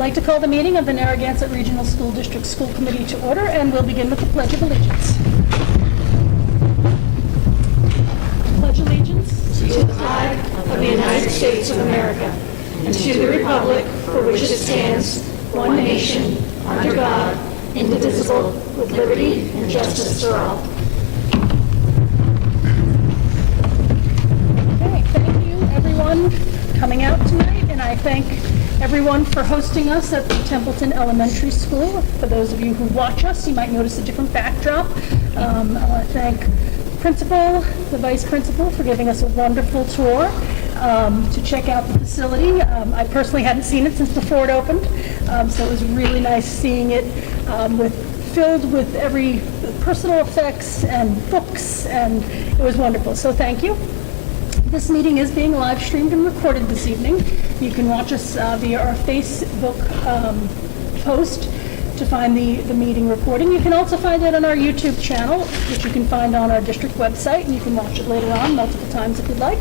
like to call the meeting of the Narragansett Regional School District School Committee to order, and we'll begin with the Pledge of Allegiance. Pledge allegiance to the flag of the United States of America and to the republic for which it stands, one nation, under God, indivisible, with liberty and justice for all. Okay, thank you everyone coming out tonight, and I thank everyone for hosting us at the Templeton Elementary School. For those of you who watch us, you might notice a different backdrop. I want to thank the principal, the vice principal for giving us a wonderful tour to check out the facility. I personally hadn't seen it since before it opened, so it was really nice seeing it filled with every personal effects and books, and it was wonderful, so thank you. This meeting is being live streamed and recorded this evening. You can watch us via our Facebook post to find the meeting recording. You can also find it on our YouTube channel, which you can find on our district website, and you can watch it later on multiple times if you'd like.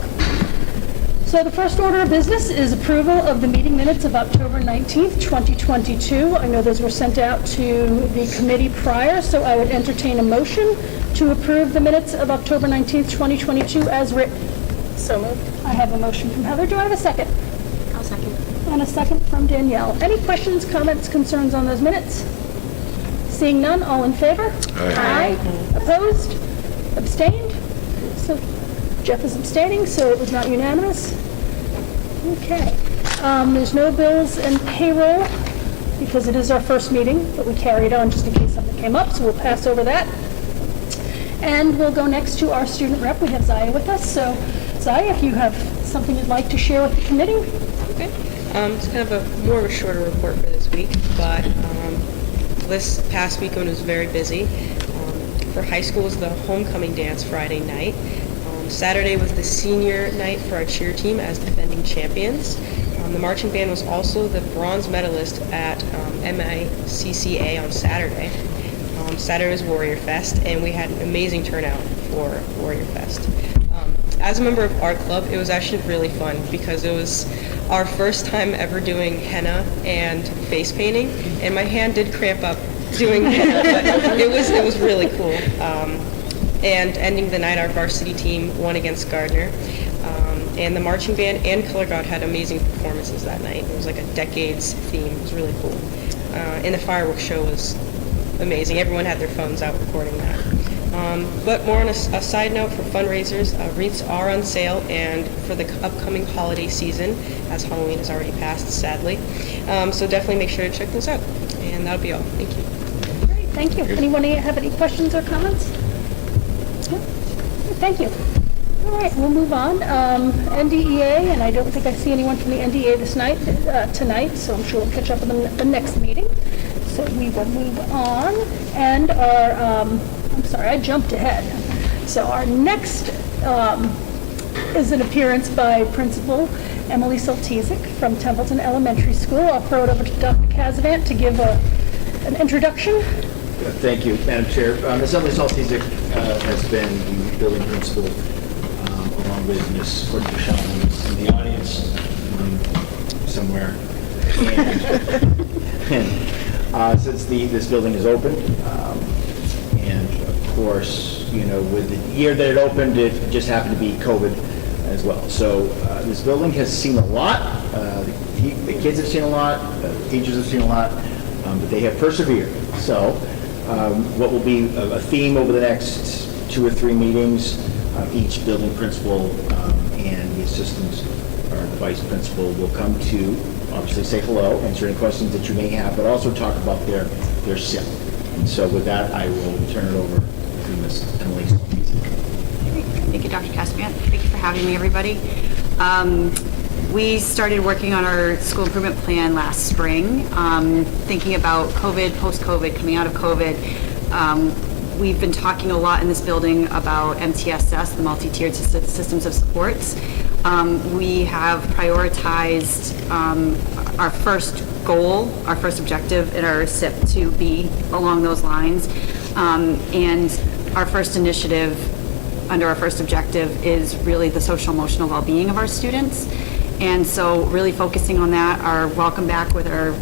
So the first order of business is approval of the meeting minutes of October 19th, 2022. I know those were sent out to the committee prior, so I would entertain a motion to approve the minutes of October 19th, 2022 as written. So moved. I have a motion from Heather. Do I have a second? I'll second. And a second from Danielle. Any questions, comments, concerns on those minutes? Seeing none, all in favor? Aye. Opposed? Abstained? So Jeff is abstaining, so it was not unanimous. Okay. There's no bills and payroll because it is our first meeting, but we carried on just in case something came up, so we'll pass over that. And we'll go next to our student rep. We have Zaya with us. So Zaya, if you have something you'd like to share with the committee. Okay. It's kind of a more of a shorter report for this week, but this past weekend was very busy. For high school was the homecoming dance Friday night. Saturday was the senior night for our cheer team as defending champions. The marching band was also the bronze medalist at MICCA on Saturday. Saturday was Warrior Fest, and we had an amazing turnout for Warrior Fest. As a member of Art Club, it was actually really fun because it was our first time ever doing henna and face painting, and my hand did cramp up doing henna, but it was really cool. And ending the night, our varsity team won against Gardner, and the marching band and Color Guard had amazing performances that night. It was like a decades theme. It was really cool. And the fireworks show was amazing. Everyone had their phones out recording that. But more on a side note for fundraisers, wreaths are on sale, and for the upcoming holiday season, as Halloween has already passed, sadly. So definitely make sure to check those out. And that'll be all. Thank you. Great, thank you. Anyone have any questions or comments? No? Thank you. All right, we'll move on. NDEA, and I don't think I see anyone from the NDA tonight, so I'm sure we'll catch up in the next meeting. So we will move on, and our, I'm sorry, I jumped ahead. So our next is an appearance by Principal Emily Soltisic from Templeton Elementary School. I'll throw it over to Dr. Casavant to give an introduction. Thank you, Madam Chair. Ms. Emily Soltisic has been the building principal along with Ms. Courtney Michelle, who's in the audience somewhere. And since this building is open, and of course, you know, with the year that it opened, it just happened to be COVID as well. So this building has seen a lot. The kids have seen a lot. The teachers have seen a lot, but they have persevered. So what will be a theme over the next 2 or 3 meetings, each building principal and the assistant or the vice principal will come to obviously say hello, answer any questions that you may have, but also talk about their SIP. And so with that, I will turn it over to Ms. Emily. Thank you, Dr. Casavant. Thank you for having me, everybody. We started working on our school improvement plan last spring, thinking about COVID, post-COVID, coming out of COVID. We've been talking a lot in this building about MTSS, the multi-tiered systems of supports. We have prioritized our first goal, our first objective in our SIP to be along those lines. And our first initiative under our first objective is really the social emotional well-being of our students. And so really focusing on that. Our welcome back with our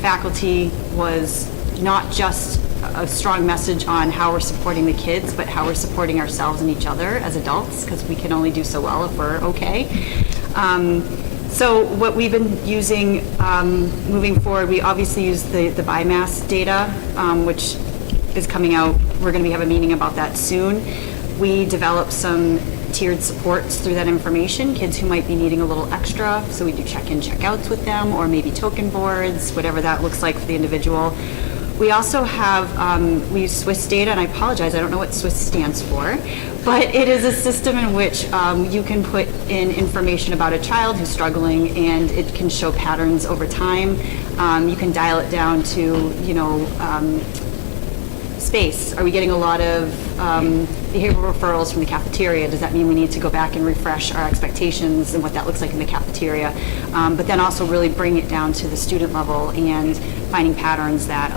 faculty was not just a strong message on how we're supporting the kids, but how we're supporting ourselves and each other as adults, because we can only do so well if we're okay. So what we've been using moving forward, we obviously use the biomass data, which is coming out. We're going to have a meeting about that soon. We developed some tiered supports through that information, kids who might be needing a little extra, so we do check-in, check-outs with them, or maybe token boards, whatever that looks like for the individual. We also have, we use Swiss data, and I apologize, I don't know what Swiss stands for, but it is a system in which you can put in information about a child who's struggling, and it can show patterns over time. You can dial it down to, space. Are we getting a lot of behavioral referrals from the cafeteria? Does that mean we need to go back and refresh our expectations and what that looks like in the cafeteria? But then also really bring it down to the student level and finding patterns that,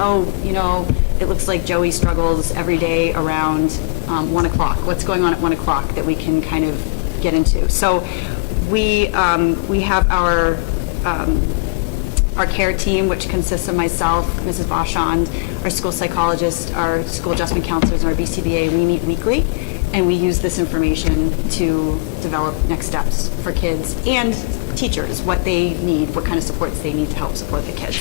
it looks like Joey struggles every day around 1 o'clock. What's going on at 1 o'clock that we can kind of get into? So we have our care team, which consists of myself, Mrs. Bauchand, our school psychologist, our school adjustment counselors, and our BCBA. We meet weekly, and we use this information to develop next steps for kids and teachers, what they need, what kind of supports they need to help support the kids.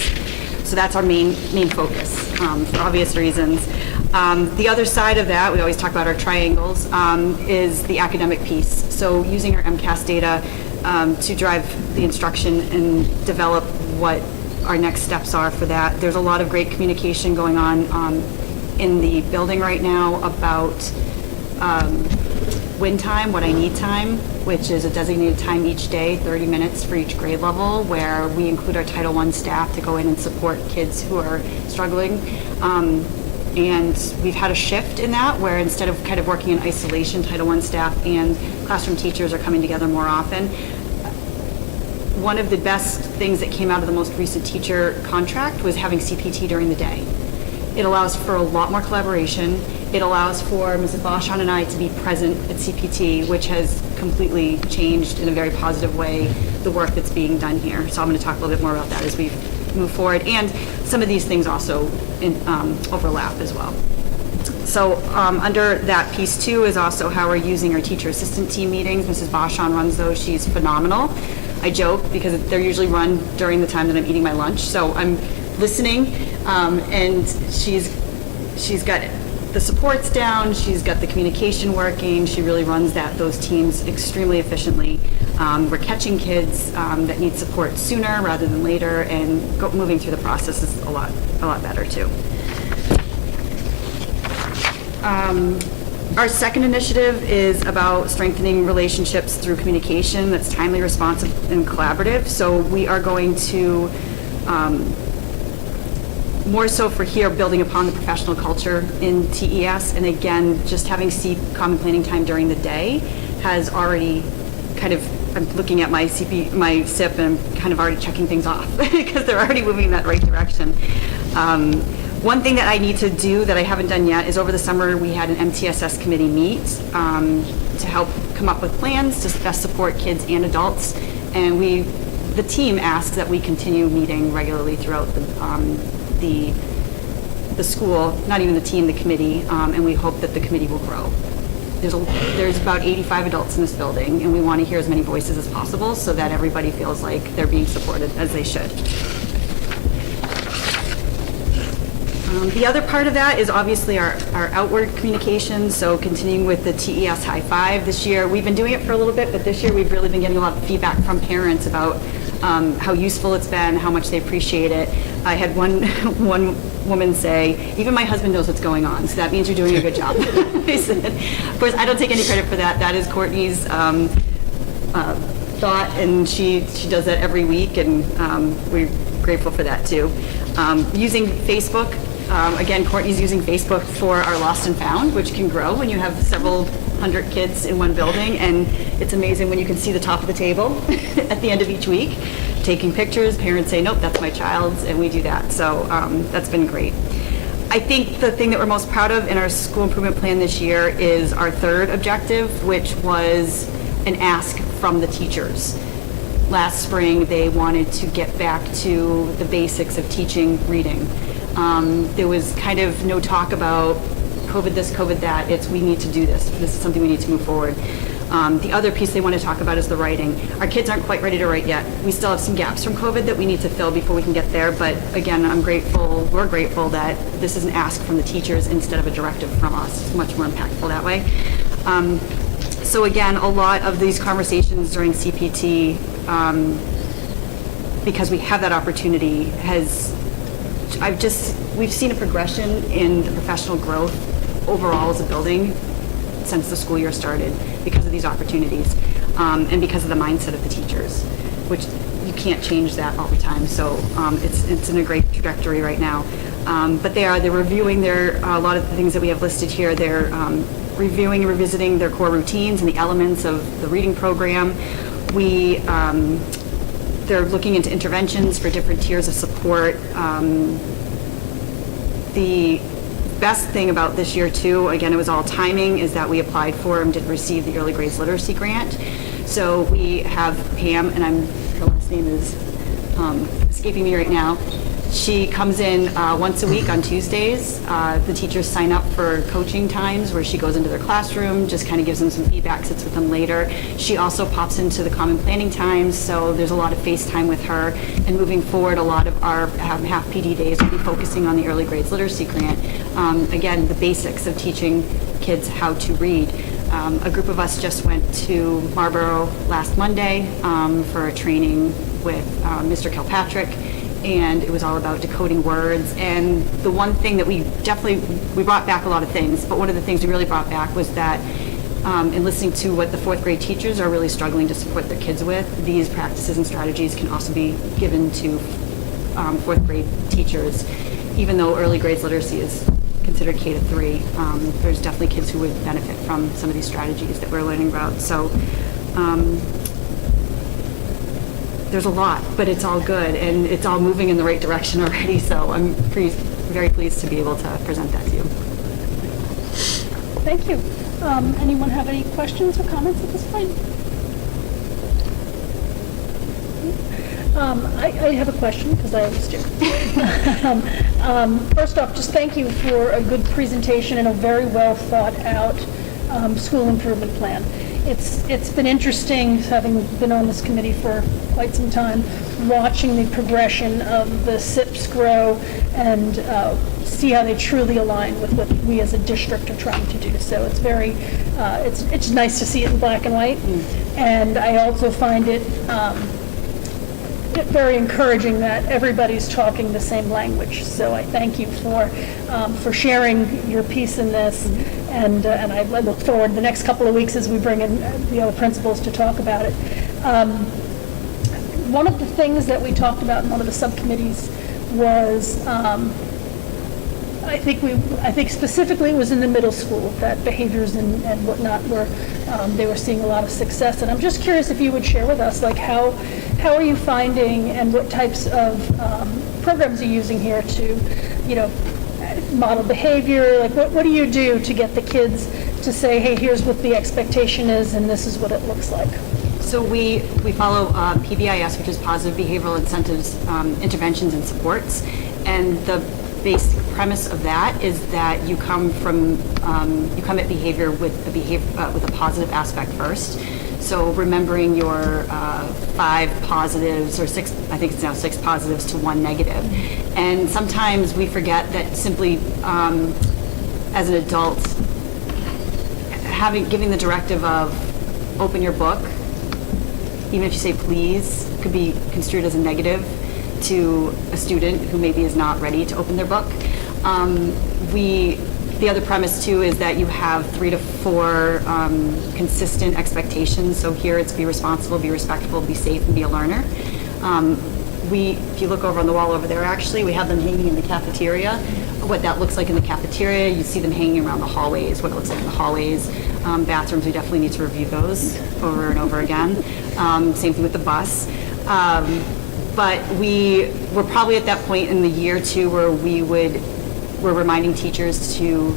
So that's our main focus, for obvious reasons. The other side of that, we always talk about our triangles, is the academic piece. So using our MCAS data to drive the instruction and develop what our next steps are for that. There's a lot of great communication going on in the building right now about win time, what I need time, which is a designated time each day, 30 minutes for each grade level, where we include our Title I staff to go in and support kids who are struggling. And we've had a shift in that, where instead of kind of working in isolation, Title I staff and classroom teachers are coming together more often. One of the best things that came out of the most recent teacher contract was having CPT during the day. It allows for a lot more collaboration. It allows for Mrs. Bauchand and I to be present at CPT, which has completely changed in a very positive way the work that's being done here. So I'm going to talk a little bit more about that as we move forward. And some of these things also overlap as well. So under that piece too is also how we're using our teacher assistant team meetings. Mrs. Bauchand runs those. She's phenomenal. I joke because they're usually run during the time that I'm eating my lunch. So I'm listening, and she's got the supports down. She's got the communication working. She really runs those teams extremely efficiently. We're catching kids that need support sooner rather than later, and moving through the process is a lot better too. Our second initiative is about strengthening relationships through communication that's timely, responsive, and collaborative. So we are going to, more so for here, building upon the professional culture in TES. And again, just having common planning time during the day has already kind of, I'm looking at my SIP, and I'm kind of already checking things off because they're already moving in that right direction. One thing that I need to do that I haven't done yet is over the summer we had an MTSS committee meet to help come up with plans to best support kids and adults, and the team asked that we continue meeting regularly throughout the school, not even the team, the committee, and we hope that the committee will grow. There's about 85 adults in this building, and we want to hear as many voices as possible so that everybody feels like they're being supported as they should. The other part of that is obviously our outward communication, so continuing with the TES High Five this year. We've been doing it for a little bit, but this year we've really been getting a lot of feedback from parents about how useful it's been, how much they appreciate it. I had one woman say, even my husband knows what's going on, so that means you're doing a good job. I said, of course, I don't take any credit for that. That is Courtney's thought, and she does that every week, and we're grateful for that too. Using Facebook. Again, Courtney's using Facebook for our Lost and Found, which can grow when you have several hundred kids in one building, and it's amazing when you can see the top of the table at the end of each week, taking pictures. Parents say, nope, that's my child's, and we do that. So that's been great. I think the thing that we're most proud of in our school improvement plan this year is our third objective, which was an ask from the teachers. last spring they wanted to get back to the basics of teaching reading. There was kind of no talk about COVID this, COVID that. It's we need to do this. This is something we need to move forward. The other piece they want to talk about is the writing. Our kids aren't quite ready to write yet. We still have some gaps from COVID that we need to fill before we can get there. But again, we're grateful that this is an ask from the teachers instead of a directive from us. It's much more impactful that way. So again, a lot of these conversations during CPT, because we have that opportunity, we've seen a progression in the professional growth overall as a building since the school year started because of these opportunities, and because of the mindset of the teachers, which you can't change that all the time. So it's in a great trajectory right now. But they're reviewing a lot of the things that we have listed here. They're reviewing and revisiting their core routines and the elements of the reading program. They're looking into interventions for different tiers of support. The best thing about this year too, again, it was all timing, is that we applied for and did receive the early grades literacy grant. So we have Pam, and her last name is escaping me right now. She comes in once a week on Tuesdays. The teachers sign up for coaching times where she goes into their classroom, just kind of gives them some feedback, sits with them later. She also pops into the common planning times, so there's a lot of FaceTime with her. And moving forward, a lot of our half PD days will be focusing on the early grades literacy grant. Again, the basics of teaching kids how to read. A group of us just went to Marlborough last Monday for a training with Mr. Kilpatrick. And it was all about decoding words. And the one thing that we brought back a lot of things, but one of the things we really brought back was that in listening to what the fourth grade teachers are really struggling to support their kids with, these practices and strategies can also be given to fourth grade teachers. Even though early grades literacy is considered K to 3, there's definitely kids who would benefit from some of these strategies that we're learning about. So there's a lot, but it's all good, and it's all moving in the right direction already, so I'm very pleased to be able to present that to you. Thank you. Anyone have any questions or comments at this point? I have a question, because I always do. First off, just thank you for a good presentation and a very well thought out school improvement plan. It's been interesting, having been on this committee for quite some time, watching the progression of the SIPs grow and see how they truly align with what we as a district are trying to do. So it's very, it's nice to see it in black and white. And I also find it very encouraging that everybody's talking the same language. So I thank you for sharing your piece in this, and I look forward the next couple of weeks as we bring in the other principals to talk about it. One of the things that we talked about in one of the subcommittees was I think specifically it was in the middle school that behaviors and whatnot they were seeing a lot of success. And I'm just curious if you would share with us, like, how are you finding and what types of programs are you using here to, model behavior? Like, what do you do to get the kids to say, hey, here's what the expectation is and this is what it looks like? So we follow PBIS, which is Positive Behavioral Incentives, Interventions and Supports, and the basic premise of that is that you come at behavior with a positive aspect first. So remembering your 5 positives, or 6, I think it's now 6 positives to 1 negative. And sometimes we forget that simply as an adult, giving the directive of open your book, even if you say please, could be construed as a negative to a student who maybe is not ready to open their book. The other premise too is that you have 3 to 4 consistent expectations. So here it's be responsible, be respectful, be safe, and be a learner. If you look over on the wall over there, actually, we have them hanging in the cafeteria. What that looks like in the cafeteria, you see them hanging around the hallways, what it looks like in the hallways. Bathrooms, we definitely need to review those over and over again. Same thing with the bus. But we're probably at that point in the year too where we're reminding teachers to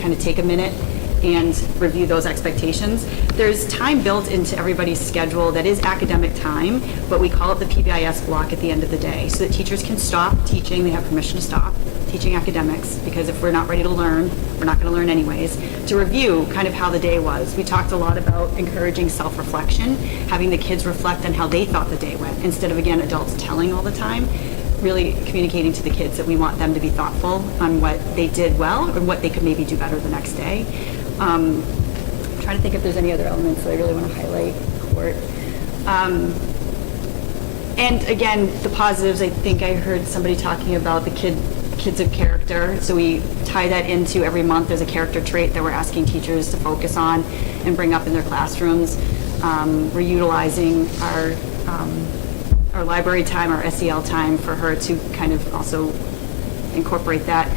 kind of take a minute and review those expectations. There's time built into everybody's schedule that is academic time, but we call it the PBIS block at the end of the day, so that teachers can stop teaching. They have permission to stop teaching academics, because if we're not ready to learn, we're not going to learn anyways, to review kind of how the day was. We talked a lot about encouraging self-reflection, having the kids reflect on how they thought the day went, instead of, again, adults telling all the time, really communicating to the kids that we want them to be thoughtful on what they did well and what they could maybe do better the next day. I'm trying to think if there's any other elements that I really want to highlight. Court. And again, the positives, I think I heard somebody talking about the kids of character. So we tie that into every month there's a character trait that we're asking teachers to focus on and bring up in their classrooms. We're utilizing our library time, our SEL time, for her to kind of also incorporate that.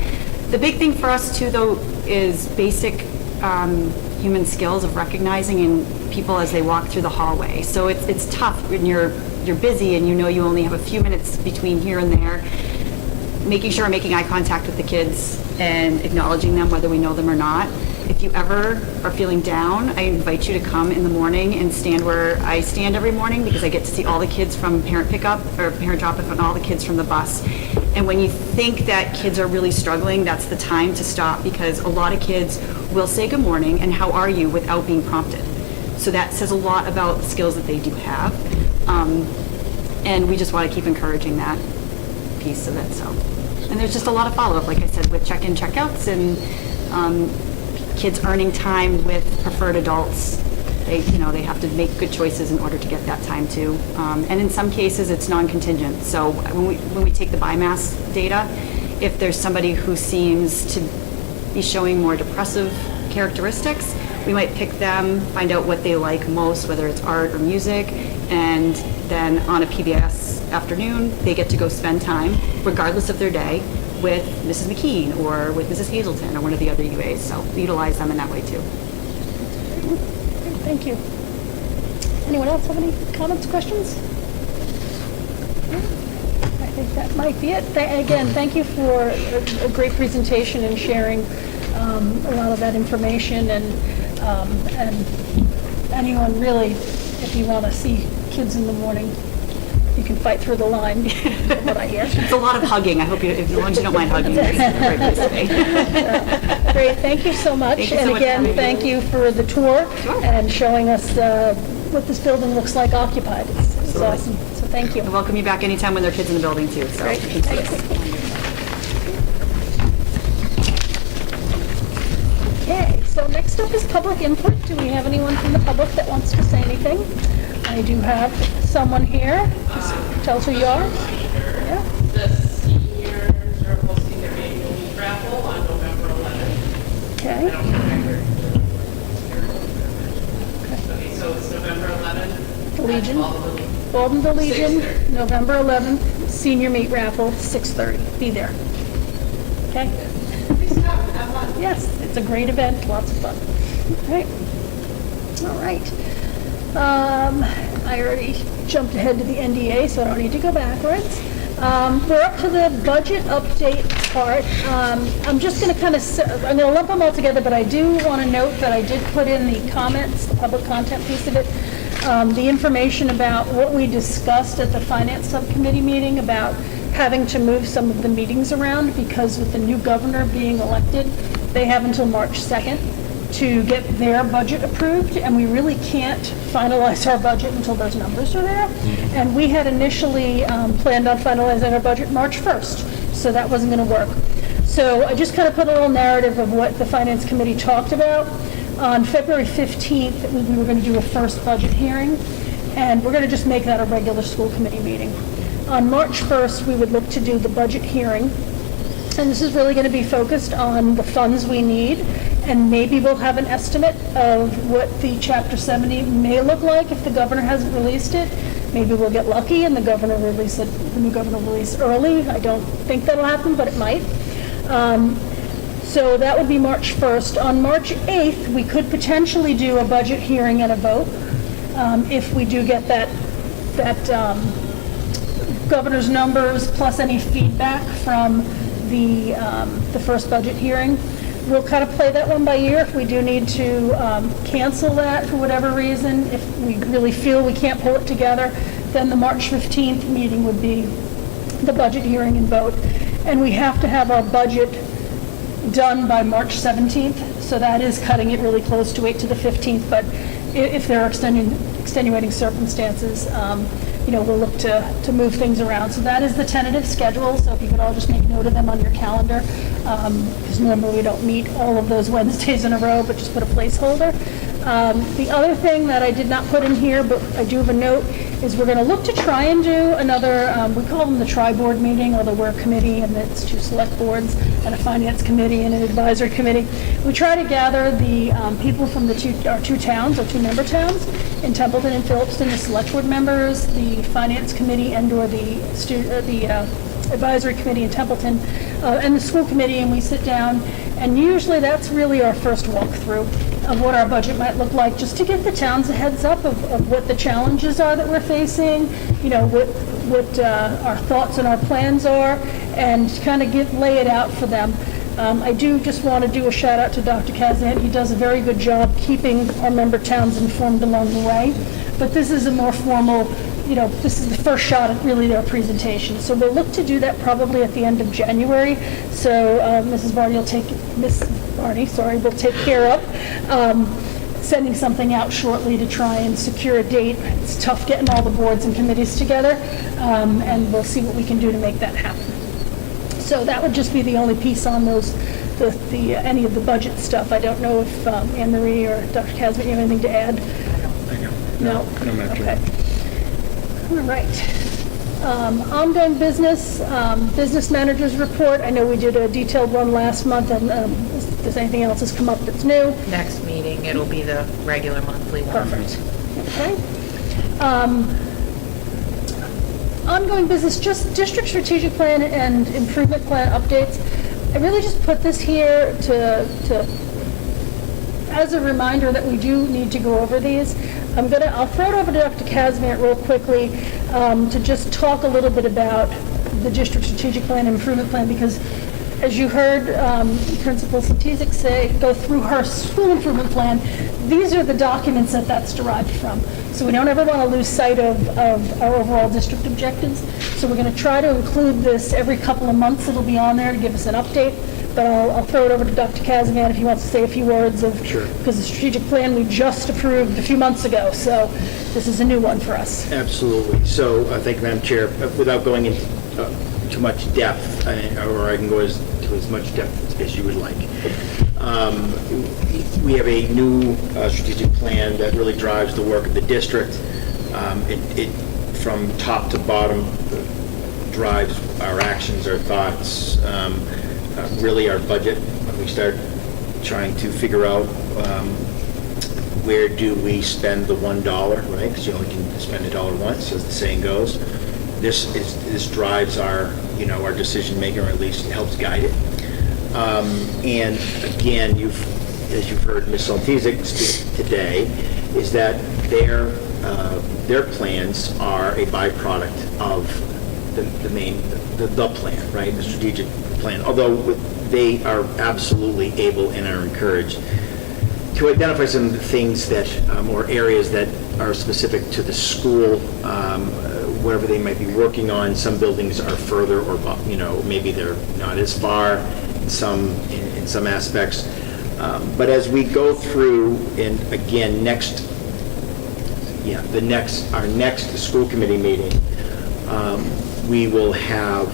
The big thing for us too, though, is basic human skills of recognizing in people as they walk through the hallway. So it's tough when you're busy and you know you only have a few minutes between here and there. Making sure we're making eye contact with the kids and acknowledging them whether we know them or not. If you ever are feeling down, I invite you to come in the morning and stand where I stand every morning, because I get to see all the kids from parent pickup or parent drop-off and all the kids from the bus. And when you think that kids are really struggling, that's the time to stop, because a lot of kids will say good morning and how are you without being prompted. So that says a lot about the skills that they do have. And we just want to keep encouraging that piece of it. So, and there's just a lot of follow-up, like I said, with check-in, check-outs, and kids earning time with preferred adults. They have to make good choices in order to get that time too. And in some cases, it's non-contingent. So when we take the BIMAS data, if there's somebody who seems to be showing more depressive characteristics, we might pick them, find out what they like most, whether it's art or music, and then on a PBS afternoon, they get to go spend time, regardless of their day, with Mrs. McKean or with Mrs. Hazelton or one of the other UAs. So we utilize them in that way too. Thank you. Anyone else have any comments, questions? I think that might be it. Again, thank you for a great presentation and sharing a lot of that information, and anyone really, if you want to see kids in the morning, you can fight through the line, from what I hear. It's a lot of hugging. I hope you, as long as you don't mind hugging. It's a great place to be. Great, thank you so much. Thank you so And much again, for having me. thank you for the tour Sure. and showing us what this building looks like occupied. It's awesome, so thank you. I welcome you back anytime when there are kids in the building too. So Great, you can see thanks. us. Okay, so next up is public input. Do we have anyone from the public that wants to say anything? I do have someone here. Just tell us who you are. Yeah. The seniors are hosting their annual meat raffle on November 11th. I Okay. don't think I heard. Okay, so it's November 11th. The Legion. At Baldwin. Golden the Legion, 6:30. November 11th, senior meat raffle, 6:30. Be there. Okay? Please come, have fun. Yes, it's a great event, lots of fun. All right. I already jumped ahead to the NDA, so I don't need to go backwards. We're up to the budget update part. I'm just going to I'm going to lump them all together, but I do want to note that I did put in the comments, the public content piece of it, the information about what we discussed at the Finance Subcommittee meeting about having to move some of the meetings around, because with the new governor being elected, they have until March 2nd to get their budget approved, and we really can't finalize our budget until those numbers are there. And we had initially planned on finalizing our budget March 1st, so that wasn't going to work. So I just kind of put a little narrative of what the Finance Committee talked about. On February 15th, we were going to do a first budget hearing, and we're going to just make that a regular school committee meeting. On March 1st, we would look to do the budget hearing, and this is really going to be focused on the funds we need, and maybe we'll have an estimate of what the Chapter 70 may look like if the governor hasn't released it. Maybe we'll get lucky and the governor release it, the new governor release early. I don't think that'll happen, but it might. So that would be March 1st. On March 8th, we could potentially do a budget hearing and a vote if we do get that governor's numbers plus any feedback from the first budget hearing. we'll kind of play that one by ear. If we do need to cancel that for whatever reason, if we really feel we can't pull it together, then the March 15th meeting would be the budget hearing and vote. And we have to have our budget done by March 17th, so that is cutting it really close to wait to the 15th, but if there are extenuating circumstances, we'll look to move things around. So that is the tentative schedule, so if you could all just make note of them on your calendar, because normally we don't meet all of those Wednesdays in a row, but just put a placeholder. The other thing that I did not put in here, but I do have a note, is we're going to look to try and do another, we call them the tri-board meeting, although we're a committee and it's 2 select boards and a finance committee and an advisory committee. We try to gather the people from our 2 towns, our 2 member towns, in Templeton and Phillipston, the select board members, the finance committee and or the advisory committee in Templeton, and the school committee, and we sit down, and usually that's really our first walkthrough of what our budget might look like, just to give the towns a heads up of what the challenges are that we're facing, what our thoughts and our plans are, and kind of lay it out for them. I do just want to do a shout out to Dr. Kazan. He does a very good job keeping our member towns informed along the way, but this is a more formal, this is the first shot at really their presentation. So we'll look to do that probably at the end of January. So Miss Barney will take care of sending something out shortly to try and secure a date. It's tough getting all the boards and committees together, and we'll see what we can do to make that happen. So that would just be the only piece on those, any of the budget stuff. I don't know if Anne Marie or Dr. Casman, you have anything to add? No? Okay. All right. Ongoing business, business managers report. I know we did a detailed one last month, and if there's anything else that's come up that's new. Next meeting, it'll be the regular monthly one. Perfect. Okay. Ongoing business, just district strategic plan and improvement plan updates. I really just put this here as a reminder that we do need to go over these. I'll throw it over to Dr. Kazmir real quickly to just talk a little bit about the district strategic plan and improvement plan, because as you heard Principal Satizik go through her school improvement plan, these are the documents that's derived from. So we don't ever want to lose sight of our overall district objectives. So we're going to try to include this every couple of months. It'll be on there to give us an update. But I'll throw it over to Dr. Kazman if he wants to say a few words of, Sure. Because the strategic plan we just approved a few months ago, so this is a new one for us. Absolutely. So, thank you, Madam Chair. Without going into too much depth, or I can go to as much depth as you would like. We have a new strategic plan that really drives the work of the district. It from top to bottom, drives our actions, our thoughts, really our budget. When we start trying to figure out where do we spend the $1, right? Because you only can spend a dollar once, as the saying goes. This drives our our decision making, or at least helps guide it. And again, as you've heard Ms. Saltizik speak today, is that their plans are a byproduct of the main plan, right? The strategic plan. Although they are absolutely able and are encouraged to identify some of the things that, or areas that are specific to the school, whatever they might be working on. Some buildings are further, or maybe they're not as far in some aspects. But as we go through, and again, our next school committee meeting, we will have,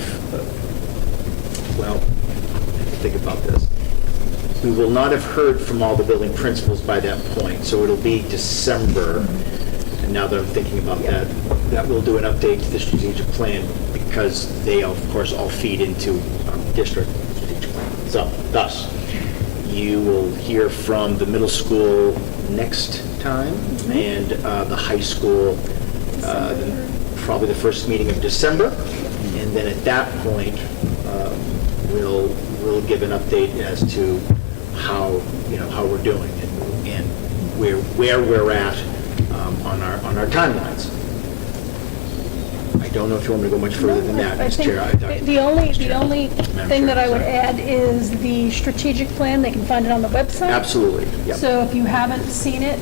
think about this. We will not have heard from all the building principals by that point, so it'll be December. And now that I'm thinking about that we'll do an update to the strategic plan, because they, of course, all feed into district strategic plan. So, thus, you will hear from the middle school next time, and the high school probably the first meeting of December. And then at that point, we'll give an update as to how we're doing and where we're at on our timelines. I don't know if you want me to go much further than that, I Mr. think Chair. the only thing that I would sorry. add is the strategic plan. They can find it on the website. Absolutely, yep. So if you haven't seen it,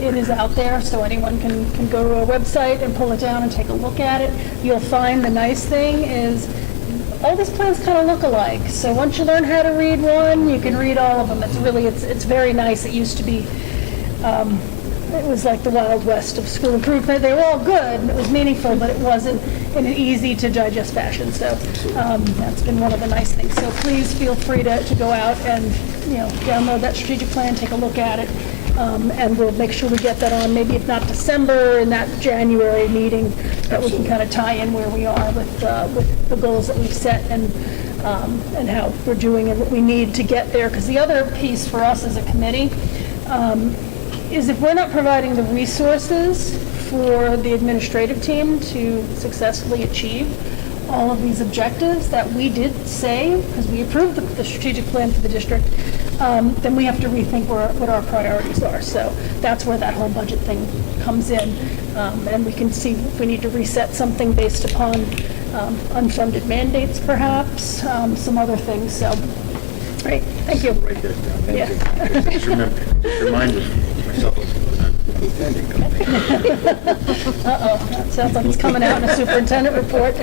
it is out there, so anyone can go to our website and pull it down and take a look at it. You'll find the nice thing is all these plans kind of look alike. So once you learn how to read one, you can read all of them. It's very nice. It used to be, it was like the Wild West of school improvement. They were all good, and it was meaningful, but it wasn't in an easy to digest fashion. So that's been one of the nice things. So please feel free to go out and, download that strategic plan, take a look at it. And we'll make sure we get that on, maybe if not December, in that January meeting, that we can kind of tie in where we are with the goals that we've set and how we're doing and what we need to get there. Because the other piece for us as a committee is if we're not providing the resources for the administrative team to successfully achieve all of these objectives that we did say, because we approved the strategic plan for the district, then we have to rethink what our priorities are. So that's where that whole budget thing comes in. And we can see if we need to reset something based upon unfunded mandates, perhaps, some other things. So, great, thank you. Write that down. Thank Yeah. you. Just reminded myself of the attending company. Uh-oh, that sounds like it's coming out in a superintendent report.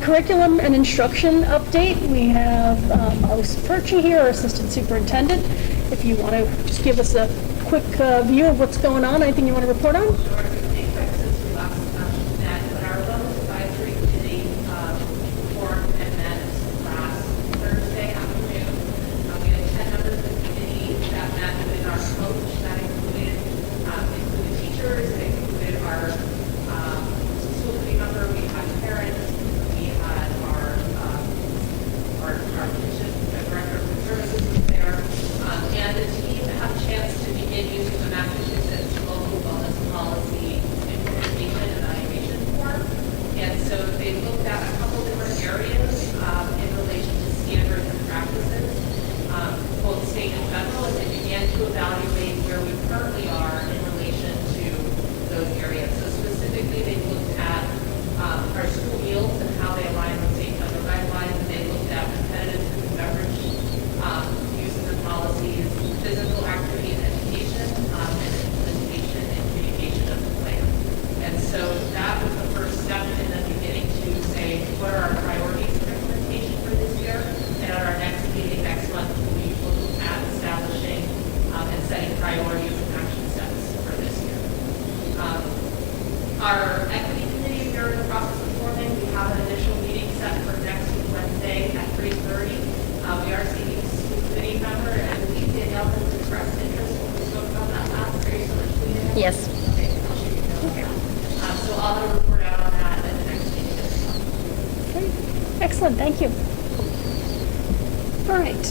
Curriculum and instruction update. We have Alice Perchi here, our assistant superintendent. If you want to just give us a quick view of what's going on, anything you want to report on? Our equity committee, we are in the process of forming. We have an initial meeting set for next week, Wednesday at 3:30. We are seeking a school committee member, and I believe Danielle has expressed interest when we spoke about that last year. So much we Yes. Okay, I'll shoot you know that. So I'll have a report out on that at the next meeting this month. Great. Excellent, thank you. All right,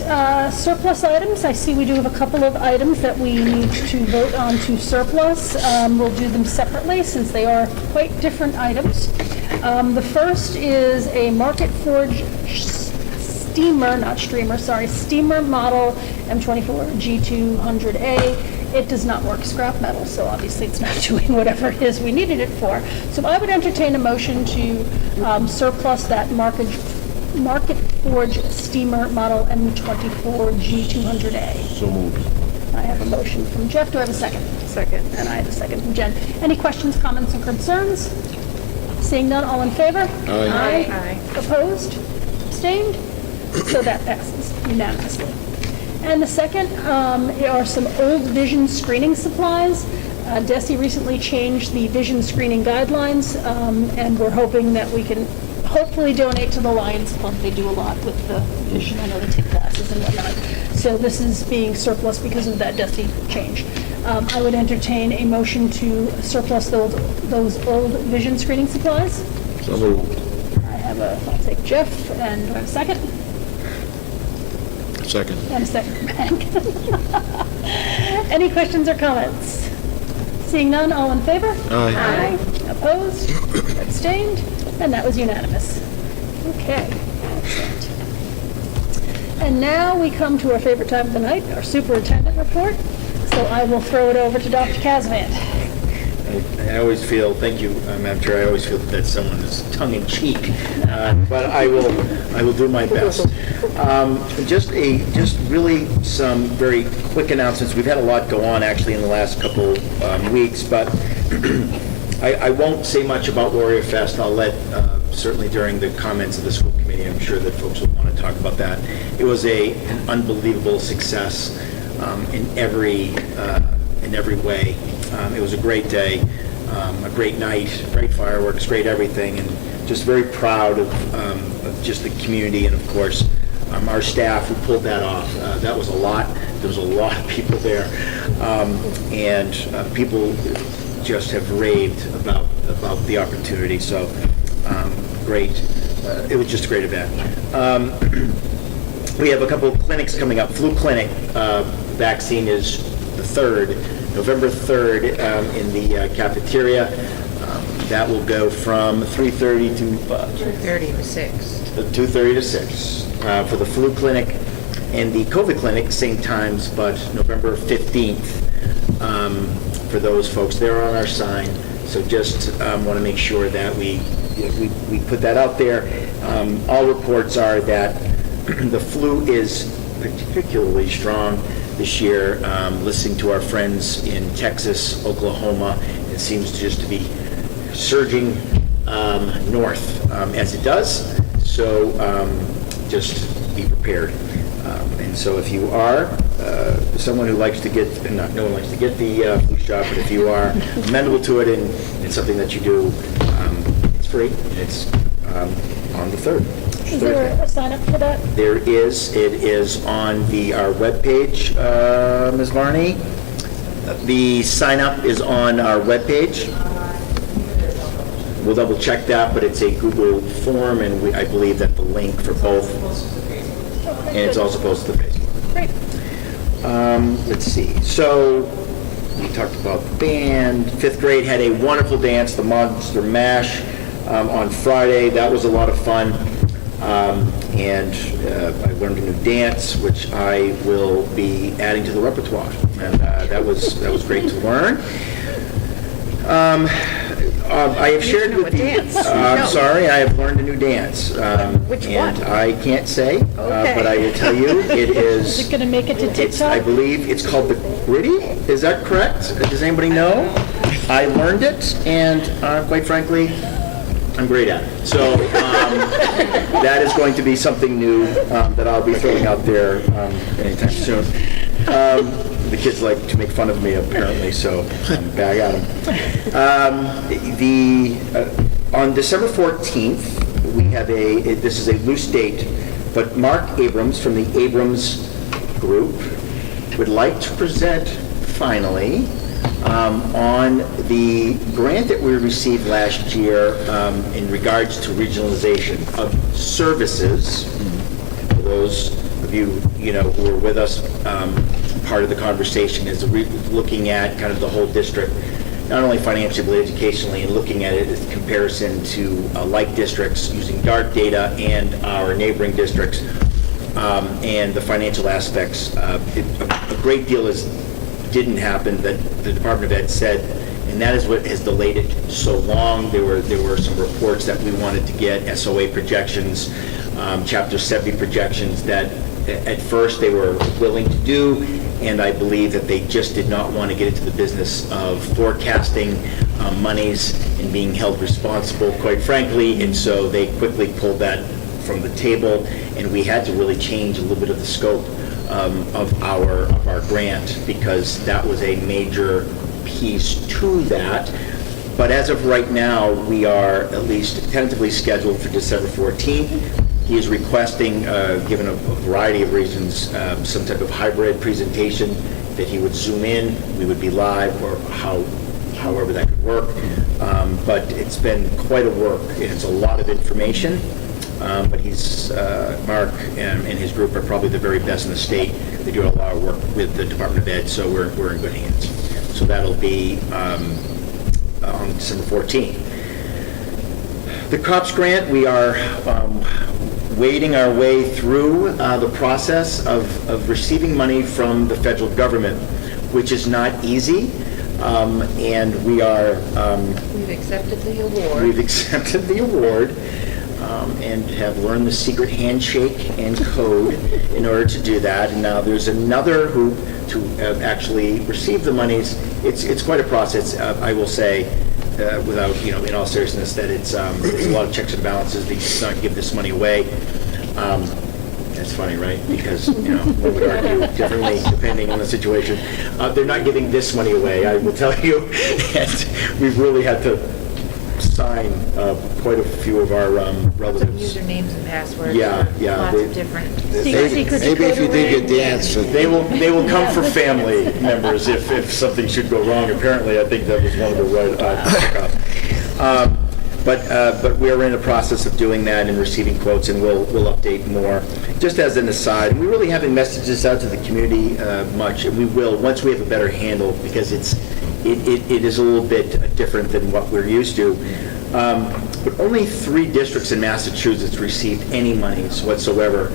surplus items. I see we do have a couple of items that we need to vote on to surplus. We'll do them separately since they are quite different items. The first is a Market Forge steamer, not streamer, sorry, steamer model M24 G200A. It does not work scrap metal, so obviously it's not doing whatever it is we needed it for. So I would entertain a motion to surplus that Market Forge steamer model M24 G200A. So moved. I have a motion from Jeff. Do I have a second? Second. And I have a second from Jen. Any questions, comments, or concerns? Seeing none, all in favor? Aye. Aye. Opposed? Abstained? So that passes unanimously. And the second are some old vision screening supplies. DESE recently changed the vision screening guidelines, and we're hoping that we can hopefully donate to the Lions Club. They do a lot with the vision. I know they take classes and whatnot. So this is being surplus because of that DESE change. I would entertain a motion to surplus those old vision screening supplies. So moved. I'll take Jeff, and do I have a second? Second. And a second from Hank. Any questions or comments? Seeing none, all in favor? Aye. Opposed? Abstained? And that was unanimous. Okay, excellent. And now we come to our favorite time of the night, our superintendent report. So I will throw it over to Dr. Casavant. I always feel, thank you, Madam Chair, I always feel that someone is tongue-in-cheek, but I will do my best. Just really some very quick announcements. We've had a lot go on actually in the last couple weeks, but I won't say much about Warrior Fest. I'll let, certainly during the comments of the school committee, I'm sure that folks will want to talk about that. It was an unbelievable success in every way. It was a great day, a great night, great fireworks, great everything, and just very proud of just the community and, of course, our staff who pulled that off. That was a lot. There was a lot of people there, and people just have raved about the opportunity. So great. It was just a great event. We have a couple of clinics coming up. Flu clinic vaccine is the 3rd, November 3rd, in the cafeteria. That will go from 3:30 to 2:30 to 6. 2:30 to 6 for the flu clinic, and the COVID clinic, same times, but November 15th for those folks. They're on our sign, so just want to make sure that we put that out there. All reports are that the flu is particularly strong this year. Listening to our friends in Texas, Oklahoma, it seems just to be surging north as it does. So just be prepared. And so if you are someone who likes to get, no one likes to get the flu shot, but if you are amenable to it and it's something that you do, it's free. It's on the 3rd. Is there a sign up for that? There is. It is on our webpage, Ms. Varney. The sign up is on our webpage. We'll double check that, but it's a Google form, and I believe that the link for both, and it's also posted to Facebook. Great. Let's see. So we talked about the band. 5th grade had a wonderful dance, the Monster Mash, on Friday. That was a lot of fun. And I learned a new dance, which I will be adding to the repertoire, and that was great to learn. I have shared with you. I'm sorry, I have learned a new dance. Which and one? I can't say, but I will tell you, it is. Is it going to make it to I TikTok? believe it's called the Gritty. Is that correct? Does anybody know? I learned it, and quite frankly, I'm great at it. So that is going to be something new that I'll be throwing out there anytime soon. The kids like to make fun of me, apparently, so I'm back at them. On December 14th, we have this is a loose date, but Mark Abrams from the Abrams Group would like to present finally on the grant that we received last year in regards to regionalization of services. For those of you, who were with us, part of the conversation is looking at kind of the whole district, not only financially but educationally, and looking at it in comparison to like districts using DART data and our neighboring districts and the financial aspects. A great deal didn't happen that the Department of Ed said, and that is what has delayed it so long. There were some reports that we wanted to get, SOA projections, Chapter 70 projections that at first they were willing to do, and I believe that they just did not want to get into the business of forecasting monies and being held responsible, quite frankly, and so they quickly pulled that from the table, and we had to really change a little bit of the scope of our grant, because that was a major piece to that. But as of right now, we are at least tentatively scheduled for December 14th. He is requesting, given a variety of reasons, some type of hybrid presentation that he would Zoom in, we would be live, or however that could work. But it's been quite a work, and it's a lot of information. But Mark and his group are probably the very best in the state. They do a lot of work with the Department of Ed, so we're in good hands. So that'll be on December 14th. The COPS grant, we are wading our way through the process of receiving money from the federal government, which is not easy. And we are, We've accepted the award. we've accepted the award and have learned the secret handshake and code in order to do that. And now there's another hoop to actually receive the monies. It's quite a process, I will say, without, in all seriousness, that it's a lot of checks and balances. They just not give this money away. That's funny, right? Because, one would argue differently depending on the situation. They're not giving this money away, I will tell you. And we've really had to sign quite a few of our relatives. Some usernames and passwords. Yeah, for yeah, Lots they- of different. Secret Maybe if you did get dance, They will come for family members if something should go wrong. Apparently, I think that was one of the right. But we're in the process of doing that and receiving quotes, and we'll update more. Just as an aside, we really haven't messaged this out to the community much, and we will once we have a better handle, because it is a little bit different than what we're used to. But only 3 districts in Massachusetts received any monies whatsoever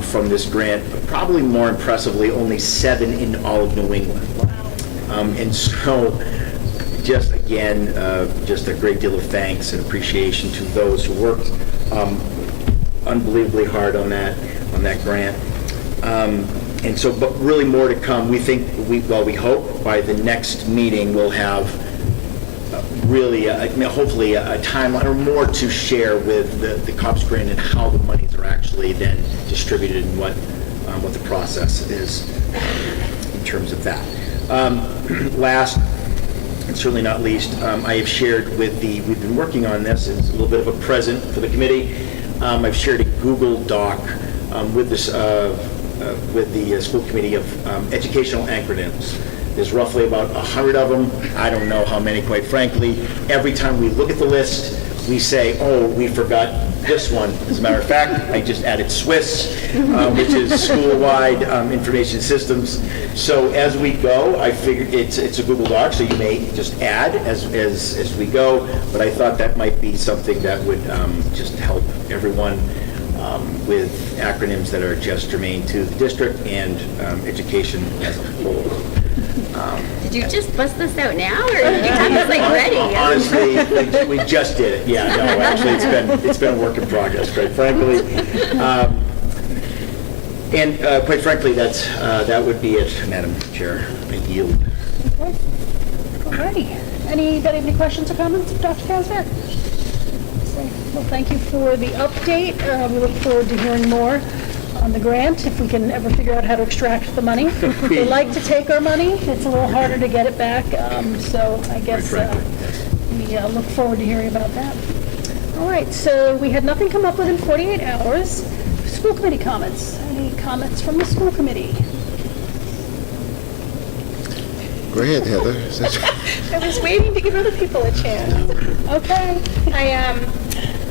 from this grant. Probably more impressively, only 7 in all of New England. And so, just again, just a great deal of thanks and appreciation to those who worked unbelievably hard on that grant. And so, but really more to come. We think, we hope by the next meeting we'll have really, hopefully a timeline or more to share with the COPS grant and how the monies are actually then distributed and what the process is in terms of that. Last, and certainly not least, I have shared we've been working on this, it's a little bit of a present for the committee. I've shared a Google Doc with the school committee of educational acronyms. There's roughly about 100 of them. I don't know how many, quite frankly. Every time we look at the list, we say, oh, we forgot this one. As a matter of fact, I just added SWIS, which is School-Wide Information Systems. So as we go, I figured it's a Google Doc, so you may just add as we go. But I thought that might be something that would just help everyone with acronyms that are just germane to the district and education as a whole. Did you just bust this out now, or did you have this ready? Honestly, we just did it. Yeah, no, actually, it's been a work in progress, quite frankly. And quite frankly, that would be it, Madam Chair. I yield. Okay. All righty. Anybody have any questions or comments, Dr. Casper? Well, thank you for the update. We look forward to hearing more on the grant, if we can ever figure out how to extract the money. We like to take our money. It's a little harder to get it back, so I guess we look forward to hearing about that. All right, so we had nothing come up within 48 hours. School committee comments. Any comments from the school committee? Go ahead, Heather. I was waiting to give other people a chance. Okay.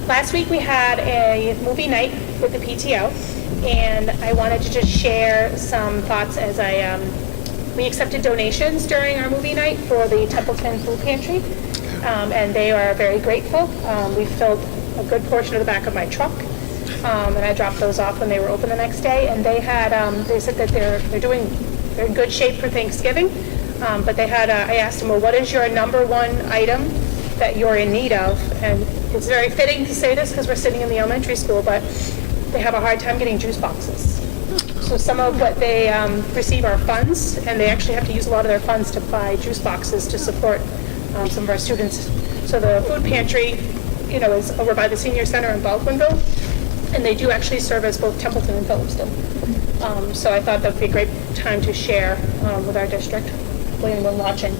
Last week we had a movie night with the PTO, and I wanted to just share some thoughts as we accepted donations during our movie night for the Templeton Food Pantry, and they are very grateful. We filled a good portion of the back of my truck, and I dropped those off when they were open the next day, and they said that they're in good shape for Thanksgiving. But they had, I asked them, well, what is your number one item that you're in need of? And it's very fitting to say this because we're sitting in the elementary school, but they have a hard time getting juice boxes. So some of what they receive are funds, and they actually have to use a lot of their funds to buy juice boxes to support some of our students. So the food pantry, is over by the senior center in Baldwinville, and they do actually serve as both Templeton and Phillipston. So I thought that would be a great time to share with our district. Anyone watching,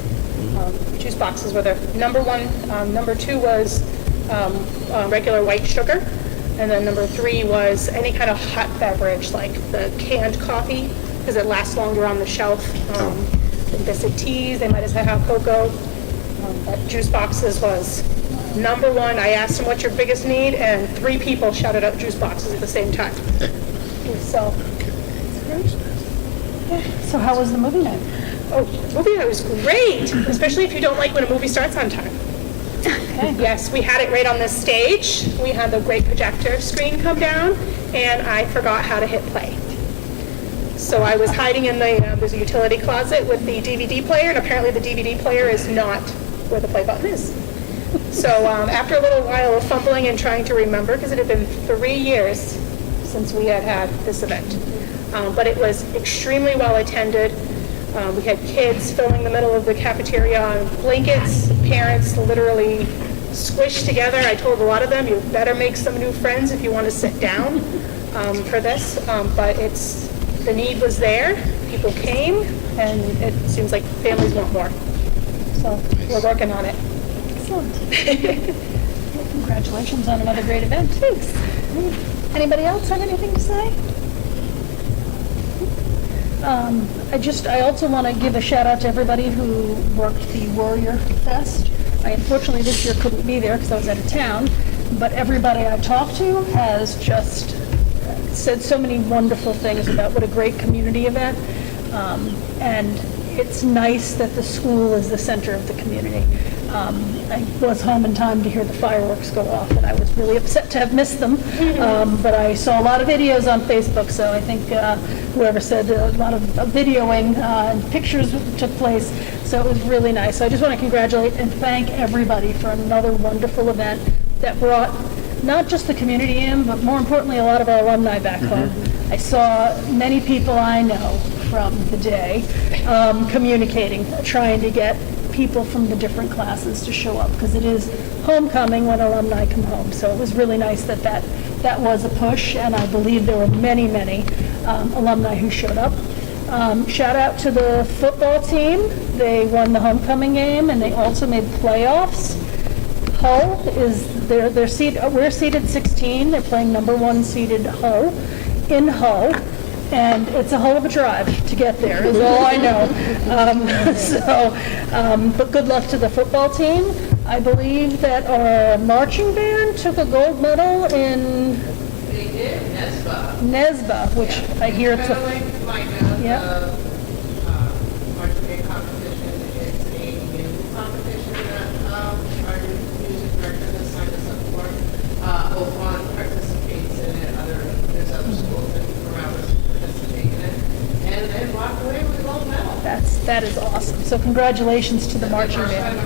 juice boxes were the number one. Number 2 was regular white sugar, and then number 3 was any kind of hot beverage like the canned coffee because it lasts longer on the shelf. They said teas, they might as well have cocoa. But juice boxes was number 1. I asked them what's your biggest need, and 3 people shouted out juice boxes at the same time. So, So how was the movie night? oh, movie night was great, especially if you don't like when a movie starts on time. Okay. Yes, we had it right on the stage. We had the great projector screen come down, and I forgot how to hit play. So So I was hiding in there's a utility closet with the DVD player, and apparently the DVD player is not where the play button is. So after a little while of fumbling and trying to remember, because it had been 3 years since we had this event, but it was extremely well attended. We had kids filling the middle of the cafeteria on blankets, parents literally squished together. I told a lot of them, you better make some new friends if you want to sit down for this. But the need was there, people came, and it seems like families want more. So we're working on it. Excellent. Congratulations on another great event. Thanks. Anybody else have anything to say? I also want to give a shout out to everybody who worked the Warrior Fest. I unfortunately this year couldn't be there because I was out of town, but everybody I talked to has just said so many wonderful things about what a great community event. And it's nice that the school is the center of the community. I was home in time to hear the fireworks go off, and I was really upset to have missed them. But I saw a lot of videos on Facebook, so I think whoever said a lot of videoing and pictures took place. So it was really nice. So I just want to congratulate and thank everybody for another wonderful event that brought not just the community in, but more importantly, a lot of our alumni back home. I saw many people I know from the day communicating, trying to get people from the different classes to show up, because it is homecoming when alumni come home. So it was really nice that was a push, and I believe there were many alumni who showed up. Shout out to the football team. They won the homecoming game, and they also made playoffs. Hull is we're seated 16. They're playing number 1 seeded Hull in Hull. And it's a hell of a drive to get there, is all I know. But good luck to the football team. I believe that our marching band took a gold medal in They did, NESBA, which I hear it's the marching band competition is a new competition that our music director has signed us up for. Oakland participates in it, there's other schools that around us participate in it, and they walked away with a gold medal. that is awesome. So congratulations to the marching band.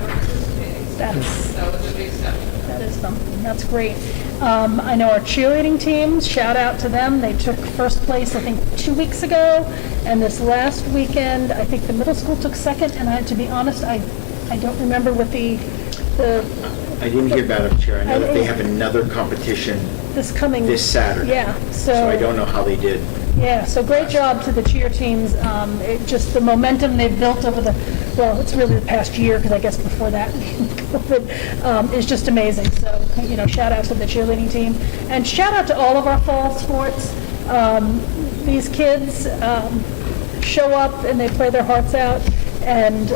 That was a big step. That is something. That's great. I know our cheerleading teams, shout out to them. They took first place, I think, 2 weeks ago. And this last weekend, I think the middle school took second. And to be honest, I don't remember what the I didn't hear about it, Chair. I know that they have another competition this Saturday. Yeah. So I don't know how they did. Yeah, so great job to the cheer teams. Just the momentum they've built over it's really the past year, because I guess before that, COVID, is just amazing. So, shout out to the cheerleading team. And shout out to all of our fall sports. These kids show up and they play their hearts out. And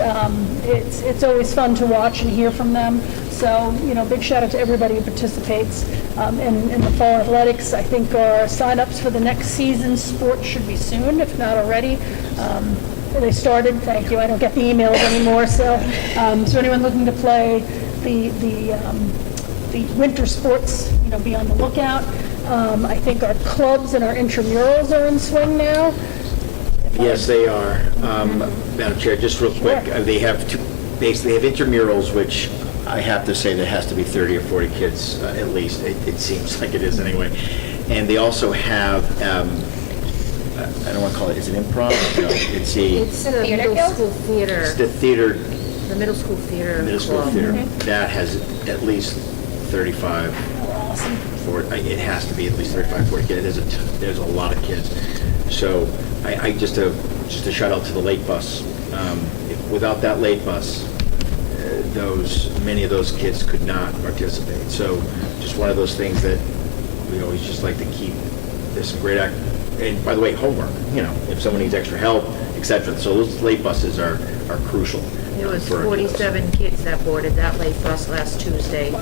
it's always fun to watch and hear from them. So, big shout out to everybody who participates in the fall athletics. I think our sign-ups for the next season's sport should be soon, if not already. They started, thank you, I don't get the emails anymore. So anyone looking to play the winter sports, be on the lookout. I think our clubs and our intramurals are in swing now. Yes, they are. Madam Chair, just real quick, they have basically have intramurals, which I have to say there has to be 30 or 40 kids at least. It seems like it is anyway. And they also have, I don't want to call it, is it improv? No, it's It's the Theater middle guild? school theater, the theater, the middle school theater middle school club. theater. That has at least 35, 40, it has to be at least 35, 40 kids. There's a lot of kids. So I just a shout out to the late bus. Without that late bus, many of those kids could not participate. So just one of those things that we always just like to keep. There's some great and by the way, homework. If someone needs extra help, etc. So those late buses are crucial. There was for our kiddos. 47 kids that boarded that late bus last Tuesday.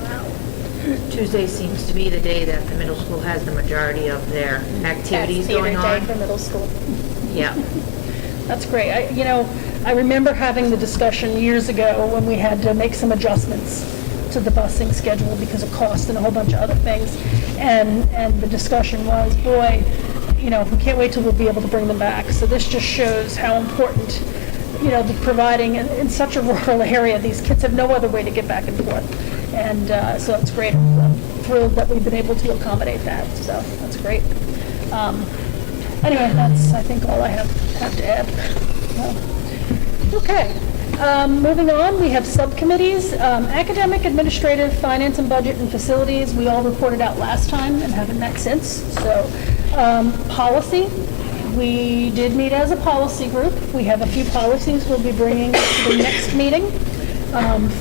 Tuesday seems to be the day that the middle school has the majority of their activities going Theater on. day for middle school. Yeah. That's great. I remember having the discussion years ago when we had to make some adjustments to the busing schedule because of cost and a whole bunch of other things. And the discussion was, boy, we can't wait till we'll be able to bring them back. So this just shows how important, the providing in such a rural area, these kids have no other way to get back and forth. And so it's great. I'm thrilled that we've been able to accommodate that. So that's great. Anyway, that's, I think, all I have to add. Okay. Moving on, we have subcommittees, academic, administrative, finance and budget, and facilities. We all reported out last time and haven't met since. So, policy, we did meet as a policy group. We have a few policies we'll be bringing to the next meeting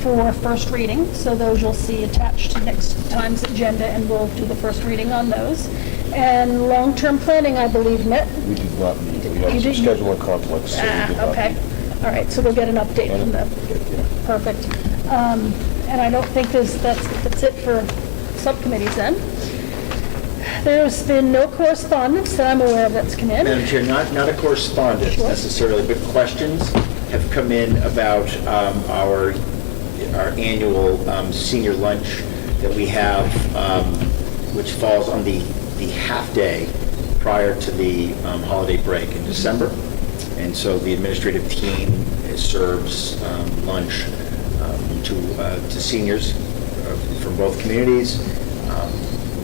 for first reading. So those you'll see attached to next time's agenda, and we'll do the first reading on those. And long-term planning, I believe, met. We did not meet. We You had some did- scheduling conflicts, so we did not Okay. meet. All right, so we'll get an update from them. Perfect. And I don't think that's it for subcommittees then. There's been no correspondence that I'm aware of that's come in. Madam Chair, not a correspondence necessarily, but questions have come in about our annual senior lunch that we have, which falls on the half-day prior to the holiday break in December. And so the administrative team serves lunch to seniors from both communities.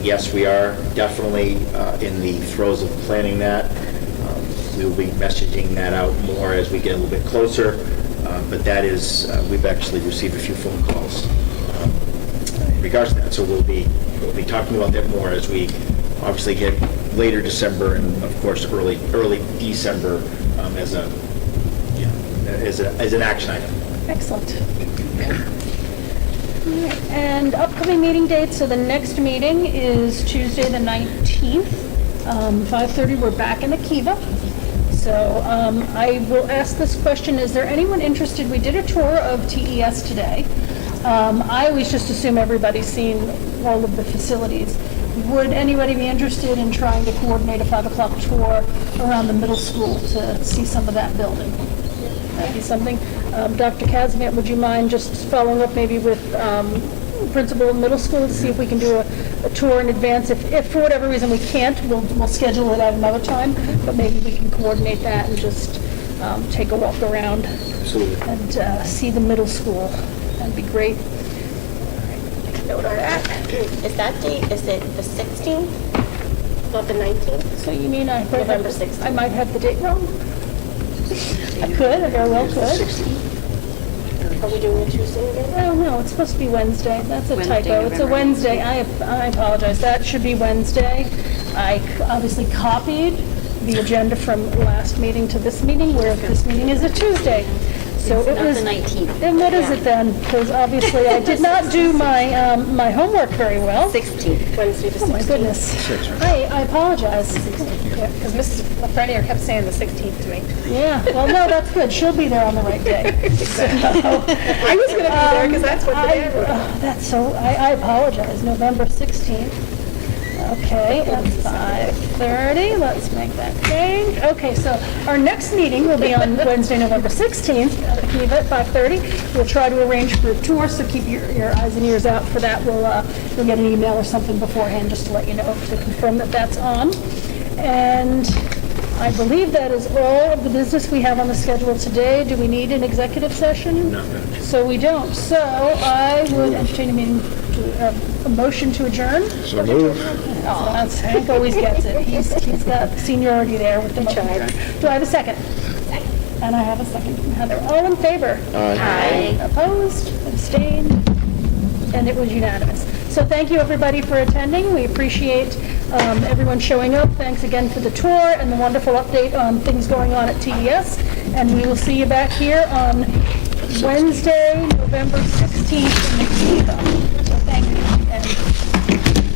Yes, we are definitely in the throes of planning that. We will be messaging that out more as we get a little bit closer. But that is, we've actually received a few phone calls in regards to that. So we'll be talking about that more as we obviously get later December and of course early December as an action item. Excellent. All right, and upcoming meeting dates, so the next meeting is Tuesday the 19th, 5:30, we're back in Akiva. So I will ask this question, is there anyone interested? We did a tour of TES today. I always just assume everybody's seen all of the facilities. Would anybody be interested in trying to coordinate a 5 o'clock tour around the middle school to see some of that building? That'd be something. Dr. Kazimant, would you mind just following up maybe with principal of middle school to see if we can do a tour in advance? If for whatever reason we can't, we'll schedule it at another time, but maybe we can coordinate that and just take a walk around Absolutely. and see the middle school. That'd be great. Make a note of that. Is that date, is it the 16th, not the 19th? So you mean November 16th. I might have the date wrong? I could, I very well could. Are we doing a Tuesday again? Oh, no, it's supposed to be Wednesday. That's a Wednesday, typo. It's a November Wednesday. I apologize. That should be Wednesday. I obviously copied the agenda from last meeting to this meeting, where this meeting is a Tuesday. So It's it not was. the 19th. Then what is it then? Because obviously I did not do my, my homework very well. 16th. Wednesday the 16th. Oh, my goodness. I apologize. Because Mrs. Lafreniere kept saying the 16th to me. Yeah, well, no, that's good. She'll be there on the right day. I was going to be there because that's what the day was. That's so, I apologize, November 16th. Okay, at 5:30, let's make that change. Okay, so our next meeting will be on Wednesday, November 16th, at the Kiva at 5:30. We'll try to arrange group tours, so keep your eyes and ears out for that. You'll get an email or something beforehand just to let you know, to confirm that that's on. And I believe that is all of the business we have on the schedule today. Do we need an executive session? No. So we don't. So I would entertain a motion to adjourn. So move. Oh, that's, Hank always gets it. He's got seniority there with the motion. Do I have a second? And I have a second from Heather. All in favor? Aye. Opposed? Abstained? And it was unanimous. So thank you, everybody, for attending. We appreciate everyone showing up. Thanks again for the tour and the wonderful update on things going on at TES. And we will see you back here on Wednesday, November 16th in the Kiva. So thank you. And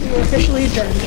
we are officially adjourned.